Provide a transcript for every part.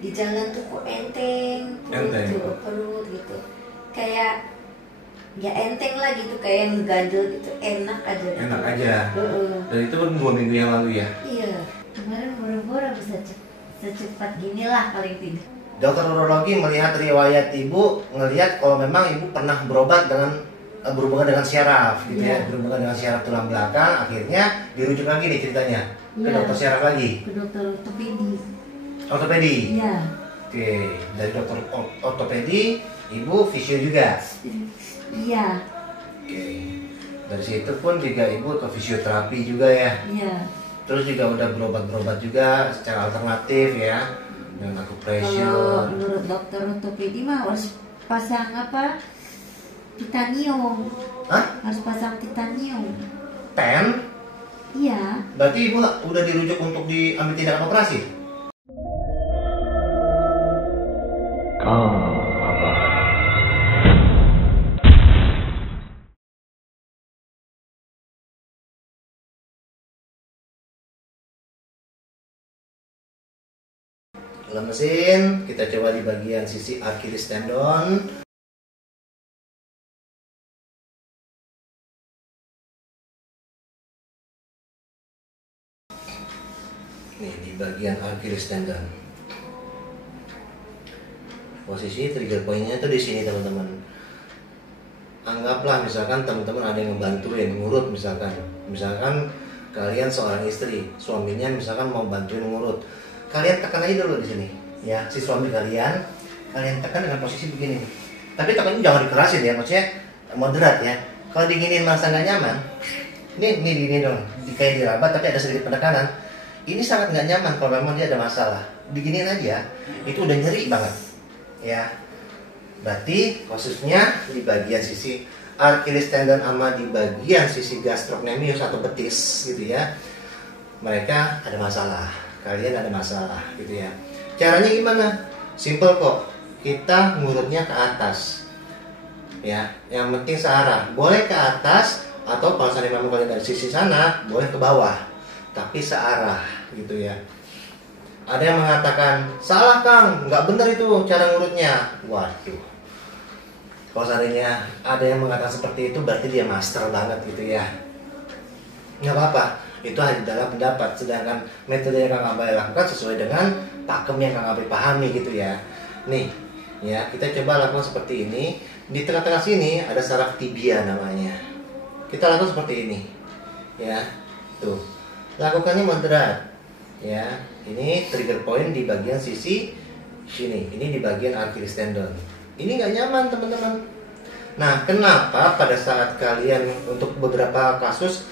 di jalan tuh kok enteng tuh perut gitu, kayak ya enteng lah gitu, kayak ngeganjel gitu, enak aja gitu. Enak aja. Dan itu kan 2 minggu yang lalu ya? Iya, kemarin boro-boro bisa secepat gini lah paling tidak. Dokter urologi melihat riwayat ibu, ngelihat kalau memang ibu pernah berobat dengan berhubungan dengan syaraf gitu ya, berhubungan dengan syaraf tulang belakang, akhirnya dirujuk lagi nih ceritanya ke dokter syaraf lagi, ke dokter ortopedi. Ortopedi. Iya. Oke, dari dokter ortopedi, ibu fisio juga. Iya. Oke, dari situ pun juga ibu ke fisioterapi juga ya. Iya. Terus juga udah berobat juga secara alternatif ya, dengan acupressure. Kalau menurut dokter ortopedi mah harus pasang apa? Titanium. Hah? Harus pasang titanium. Pen? Iya. Berarti ibu udah dirujuk untuk diambil tindakan operasi? Lemesin, kita coba di bagian sisi Achilles tendon. Nih di bagian Achilles tendon. Posisi trigger pointnya tuh di sini teman-teman. Anggaplah misalkan teman-teman ada yang ngebantuin ngurut misalkan kalian seorang istri, suaminya misalkan mau bantuin ngurut. Kalian tekan aja dulu di sini, ya si suami kalian tekan dengan posisi begini. Tapi tekannya jangan dikerasin ya, maksudnya moderat ya. Kalau diginiin merasa nggak nyaman, ini gini dong, kayak diraba tapi ada sedikit penekanan. Ini sangat nggak nyaman kalau memang dia ada masalah. Diginiin aja, itu udah nyeri banget, ya. Berarti khususnya di bagian sisi Achilles tendon sama di bagian sisi gastrocnemius atau betis gitu ya, mereka ada masalah. Kalian ada masalah gitu ya. Caranya gimana? Simple kok. Kita ngurutnya ke atas. Ya, yang penting searah. Boleh ke atas atau kalau misalnya memang kalian dari sisi sana, boleh ke bawah. Tapi searah gitu ya. Ada yang mengatakan, "Salah Kang, nggak benar itu cara ngurutnya." Waduh. Kalau seandainya ada yang mengatakan seperti itu, berarti dia master banget gitu ya. Nggak apa-apa. Itu hanya dalam pendapat, sedangkan metode yang Kang Abai lakukan sesuai dengan pakem yang Kang Abai pahami gitu ya. Nih, ya kita coba lakukan seperti ini. Di tengah-tengah sini ada saraf tibia namanya. Kita lakukan seperti ini, ya. Tuh, lakukannya moderat, ya. Ini trigger point di bagian sisi sini. Ini di bagian Achilles tendon. Ini nggak nyaman teman-teman. Nah, kenapa pada saat kalian untuk beberapa kasus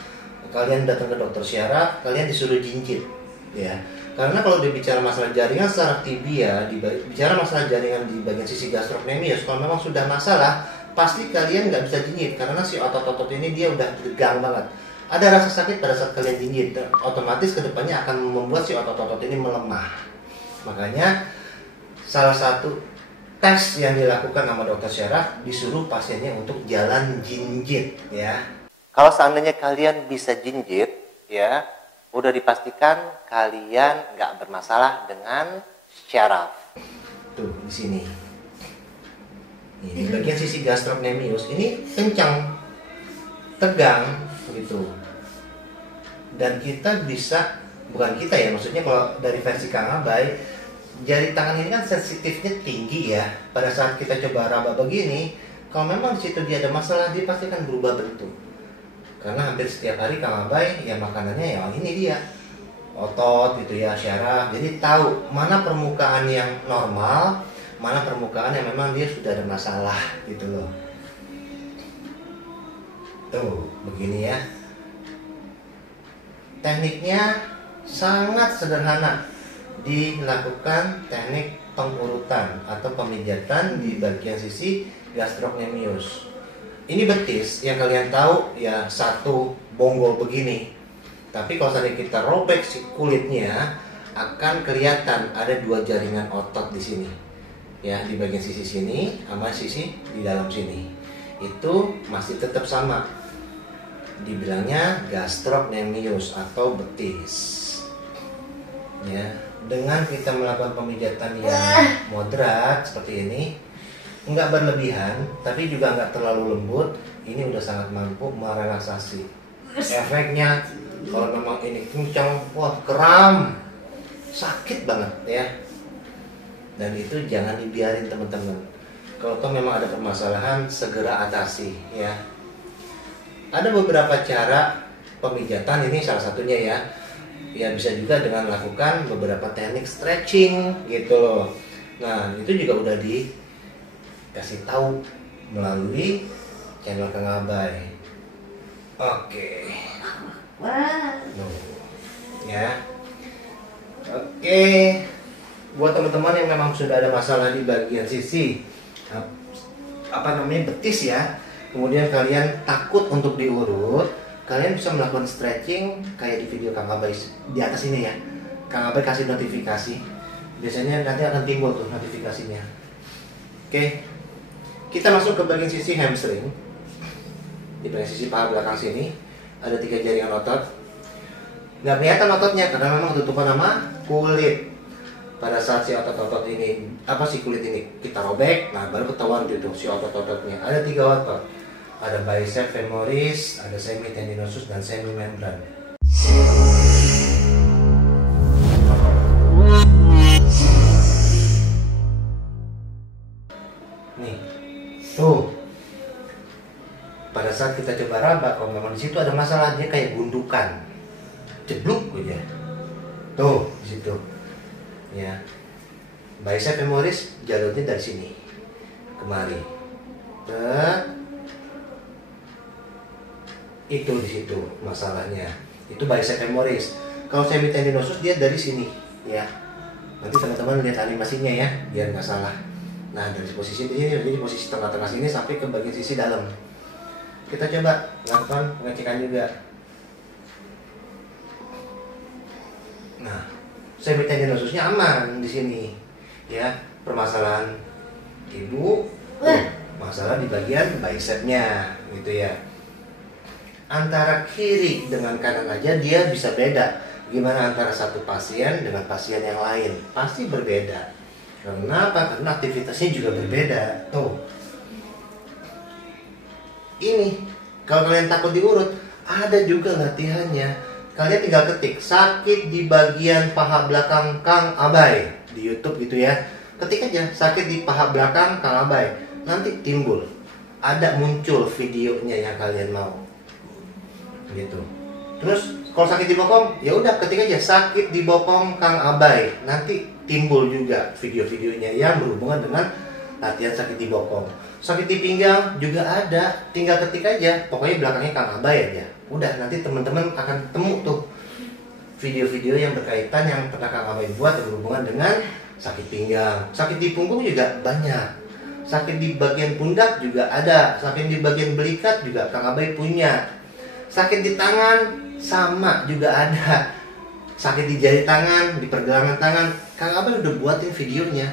kalian datang ke dokter syaraf, kalian disuruh jinjit, ya. Karena kalau dibicara masalah jaringan saraf tibia, bicara masalah jaringan di bagian sisi gastrocnemius, kalau memang sudah masalah, pasti kalian nggak bisa jinjit karena si otot-otot ini dia udah tegang banget. Ada rasa sakit pada saat kalian jinjit, otomatis kedepannya akan membuat si otot-otot ini melemah. Makanya salah satu tes yang dilakukan sama dokter syaraf, disuruh pasiennya untuk jalan jinjit, ya. Kalau seandainya kalian bisa jinjit, ya, udah dipastikan kalian nggak bermasalah dengan syaraf. Tuh di sini. Ini bagian sisi gastrocnemius ini kencang, tegang, gitu. Dan kita bisa, bukan kita ya, maksudnya kalau dari versi Kang Abai, jari tangan ini kan sensitifnya tinggi ya. Pada saat kita coba raba begini, kalau memang di situ dia ada masalah, dia pasti akan berubah bentuk. Karena hampir setiap hari Kang Abai ya makanannya ya ini dia otot gitu ya, syaraf. Jadi tahu mana permukaan yang normal, mana permukaan yang memang dia sudah ada masalah gitu loh. Tuh begini ya. Tekniknya sangat sederhana. Dilakukan teknik pengurutan atau pemijatan di bagian sisi gastrocnemius. Ini betis yang kalian tahu ya, satu bonggol begini. Tapi kalau seandainya kita robek si kulitnya, akan kelihatan ada 2 jaringan otot di sini. Ya, di bagian sisi sini sama sisi di dalam sini. Itu masih tetap sama. Dibilangnya gastrocnemius atau betis. Ya. dengan kita melakukan pemijatan yang moderat seperti ini, nggak berlebihan tapi juga nggak terlalu lembut, ini udah sangat mampu merelaksasi. Efeknya kalau memang ini kencang, wah kram, sakit banget ya. Dan itu jangan dibiarin teman-teman. Kalau toh memang ada permasalahan, segera atasi ya. Ada beberapa cara pemijatan, ini salah satunya ya. Ya bisa juga dengan melakukan beberapa teknik stretching gitu loh. Nah itu juga udah dikasih tahu melalui channel Kang Abay. Oke. Wah. Ya. Oke. Buat teman-teman yang memang sudah ada masalah di bagian sisi betis ya, kemudian kalian takut untuk diurut, kalian bisa melakukan stretching kayak di video Kang Abay di atas ini ya. Kang Abay kasih notifikasi, biasanya nanti akan timbul tuh notifikasinya. Oke, kita masuk ke bagian sisi hamstring. Di bagian sisi paha belakang sini ada 3 jaringan otot. Nggak kelihatan ototnya karena memang ketutupan sama kulit. Pada saat si otot-otot ini, si kulit ini kita robek, nah baru ketahuan gitu si otot-ototnya. Ada 3 otot, ada bicep femoris, ada semitendinosus dan semimembran. Nih, tuh. Pada saat kita coba raba, kalau memang di situ ada masalah, dia kayak gundukan, jebluk aja. Tuh, di situ. Ya, bicep femoris jalurnya dari sini kemari, itu di situ masalahnya. Itu bicep femoris. Kalau semitendinosus dia dari sini, ya. Nanti teman-teman lihat animasinya ya, biar nggak salah. Nah dari posisi di sini, jadi posisi tengah-tengah sini sampai ke bagian sisi dalam. Kita coba lakukan pengecekan juga. Nah. Semitendinosusnya aman di sini, ya. Permasalahan ibu, masalah di bagian bicepnya, gitu ya. Antara kiri dengan kanan aja dia bisa beda. Gimana antara satu pasien dengan pasien yang lain? Pasti berbeda. Kenapa? Karena aktivitasnya juga berbeda. Tuh, ini kalau kalian takut diurut, ada juga latihannya. Kalian tinggal ketik sakit di bagian paha belakang Kang Abay di YouTube gitu ya. Ketik aja sakit di paha belakang Kang Abay. Nanti timbul, ada muncul videonya yang kalian mau. Gitu. Terus kalau sakit di bokong, ya udah ketik aja sakit di bokong Kang Abay. Nanti timbul juga video-videonya yang berhubungan dengan latihan sakit di bokong. Sakit di pinggang juga ada, tinggal ketik aja, pokoknya belakangnya Kang Abay aja. Udah, nanti teman-teman akan temu tuh video-video yang berkaitan yang pernah Kang Abay buat yang berhubungan dengan sakit pinggang. Sakit di punggung juga banyak. Sakit di bagian pundak juga ada. Sakit di bagian belikat juga Kang Abay punya. Sakit di tangan sama juga ada. Sakit di jari tangan, di pergelangan tangan, Kang Abay udah buatin videonya.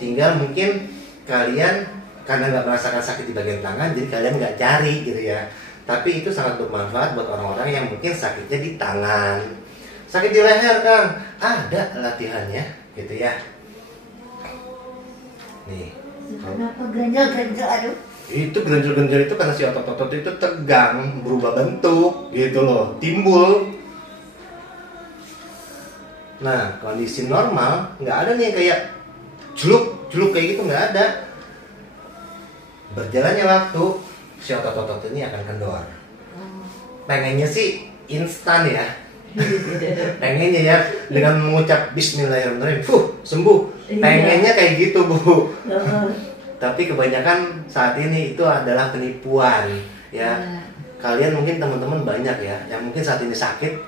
Tinggal mungkin kalian karena nggak merasakan sakit di bagian tangan, jadi kalian nggak cari gitu ya. Tapi itu sangat bermanfaat buat orang-orang yang mungkin sakitnya di tangan. Sakit di leher Kang, ada latihannya gitu ya. Nih. Kenapa ganjal-ganjal, aduh? Itu ganjal-ganjal itu karena si otot-otot itu tegang, berubah bentuk gitu loh, timbul. Nah, kondisi normal nggak ada nih kayak jeluk kayak gitu, nggak ada. Berjalannya waktu, si otot-otot ini akan kendor. Pengennya sih instan ya. Pengennya ya dengan mengucap Bismillahirrahmanirrahim, sembuh. Pengennya kayak gitu Bu. Tapi kebanyakan saat ini itu adalah penipuan ya. Kalian mungkin teman-teman banyak ya yang mungkin saat ini sakit,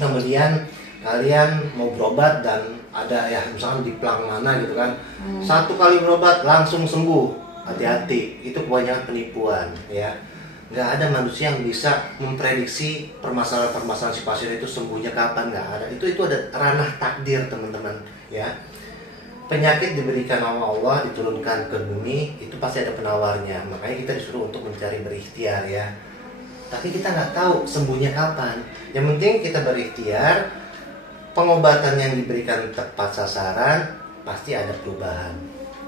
kemudian kalian mau berobat dan ada ya misalkan di plang mana gitu kan, 1 kali berobat langsung sembuh. Hati-hati, itu kebanyakan penipuan ya. Nggak ada manusia yang bisa memprediksi permasalahan-permasalahan si pasien itu sembuhnya kapan, nggak ada. Itu ada ranah takdir teman-teman ya. Penyakit diberikan sama Allah, diturunkan ke bumi, itu pasti ada penawarnya. Makanya kita disuruh untuk mencari berikhtiar ya. Tapi kita nggak tahu sembuhnya kapan. Yang penting kita berikhtiar, pengobatan yang diberikan tepat sasaran, pasti ada perubahan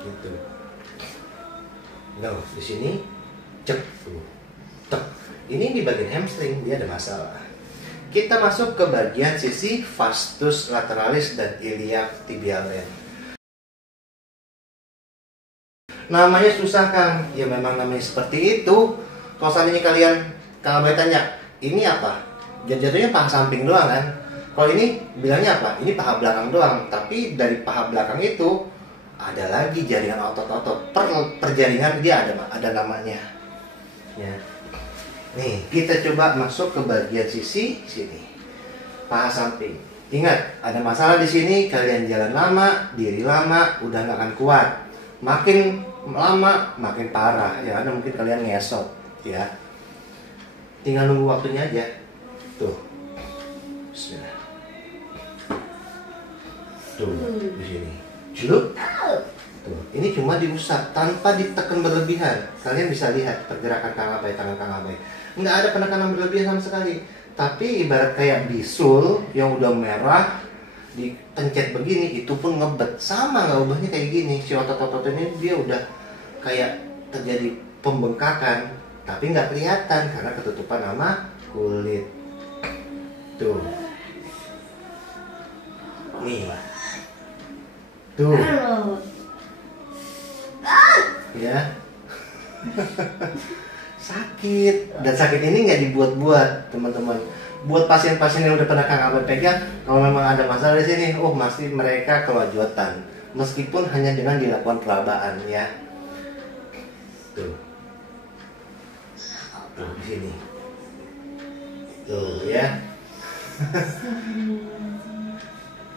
gitu. Nah, di sini cek tuh. Tek. Ini di bagian hamstring dia ada masalah. Kita masuk ke bagian sisi vastus lateralis dan iliac tibialis. Namanya susah Kang, ya memang namanya seperti itu. Kalau seandainya Kang Abai tanya, ini apa? Jatuhnya paha samping doang kan? Kalau ini bilangnya apa? Ini paha belakang doang. Tapi dari paha belakang itu ada lagi jaringan otot-otot. Per jaringan dia ada namanya. Ya. Nih, kita coba masuk ke bagian sisi sini. Paha samping. Ingat, ada masalah di sini, kalian jalan lama, diri lama, udah nggak akan kuat. Makin lama, makin parah. Ya, karena mungkin kalian ngesot, ya. Tinggal nunggu waktunya aja. Tuh. Bismillah. Tuh, di sini. Celuk. Tuh, ini cuma diusap tanpa ditekan berlebihan. Kalian bisa lihat pergerakan Kang Abai, tangan Kang Abai. Nggak ada penekanan berlebihan sama sekali. Tapi ibarat kayak bisul yang udah merah dipencet begini, itu pun ngebet. Sama nggak ubahnya kayak gini. Si otot-otot ini dia udah kayak terjadi pembengkakan, tapi nggak kelihatan karena ketutupan sama kulit. Tuh. Nih. Tuh. Ya. Sakit. Dan sakit ini nggak dibuat-buat, teman-teman. Buat pasien-pasien yang udah pernah Kang Abai pegang, kalau memang ada masalah di sini, pasti mereka kewajutan. Meskipun hanya dengan dilakukan perabaan, ya. Tuh. Tuh, di sini. Tuh, ya.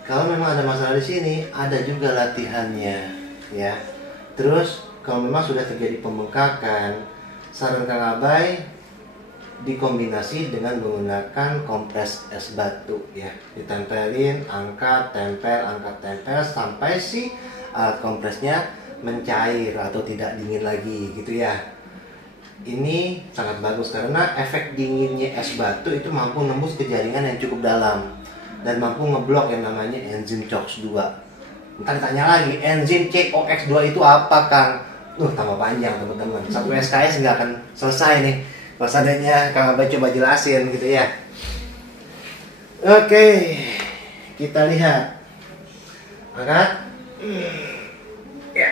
Kalau memang ada masalah di sini, ada juga latihannya, ya. Terus kalau memang sudah terjadi pembengkakan, saran Kang Abai dikombinasi dengan menggunakan kompres es batu, ya. Ditempelin, angkat, tempel sampai si kompresnya mencair atau tidak dingin lagi, gitu ya. Ini sangat bagus karena efek dinginnya es batu itu mampu nembus ke jaringan yang cukup dalam dan mampu ngeblok yang namanya enzim COX-2. Ntar ditanya lagi, enzim COX-2 itu apa Kang? Tambah panjang teman-teman. Satu SKS nggak akan selesai nih. Kalau seandainya Kang Abai coba jelasin gitu ya. Oke, kita lihat. Angkat. Ya.